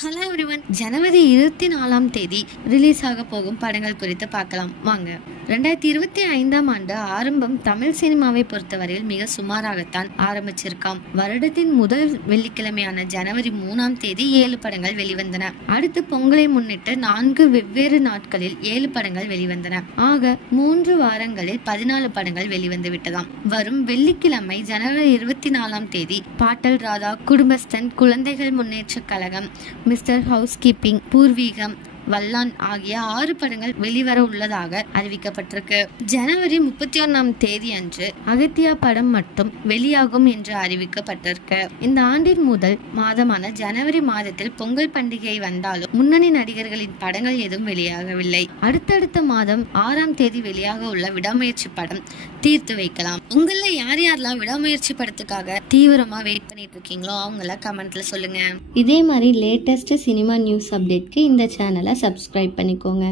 Hello everyone, ஜனவரி 24ஆம் தேதி release ஆக போகும் படங்கள் குறித்து பார்க்கலாம் வாங்க. 2025ஆம் ஆண்டு ஆரம்பம் தமிழ் சினிமாவை பொறுத்தவரையில் மிக சுமாராகத்தான் ஆரம்பிச்சிருக்காம். வருடத்தின் முதல் வெள்ளிக்கிழமையான ஜனவரி 3ஆம் தேதி 7 படங்கள் வெளிவந்தன. அடுத்து பொங்கலை முன்னிட்டு 4 வெவ்வேறு நாட்களில் 7 படங்கள் வெளிவந்தன. ஆக 3 வாரங்களில் 14 படங்கள் வெளிவந்து விட்டதாம். வரும் வெள்ளிக்கிழமை ஜனவரி 24ஆம் தேதி பாட்டல் ராதா, குடும்பஸ்தன், குழந்தைகள் Munnetra Kazhagam, mister house keeping, பூர்வீகம், வல்லான் ஆகிய 6 படங்கள் வெளிவர உள்ளதாக அறிவிக்கப்பட்டிருக்கு. ஜனவரி 31ஆம் தேதி அன்று அகத்தியா படம் மட்டும் வெளியாகும் என்று அறிவிக்கப்பட்டிருக்கு. இந்த ஆண்டின் முதல் மாதமான ஜனவரி மாதத்தில் பொங்கல் பண்டிகை வந்தாலும் முன்னணி நடிகர்களின் படங்கள் எதுவும் வெளியாகவில்லை. அடுத்தடுத்த மாதம் 6ஆம் தேதி வெளியாக உள்ள விடாமுயற்சி படம் தீர்த்து வைக்கலாம். உங்கள யார் யாரெல்லாம் விடாமுயற்சி படத்துக்காக தீவிரமா வெயிட் பண்ணிட்டு இருக்கீங்களோ அவங்கள கமெண்ட்ல சொல்லுங்க. இதே மாதிரி லேட்டஸ்ட் சினிமா நியூஸ் அப்டேட்க்கு இந்த சேனலை சப்ஸ்கிரைப் பண்ணிக்கோங்க.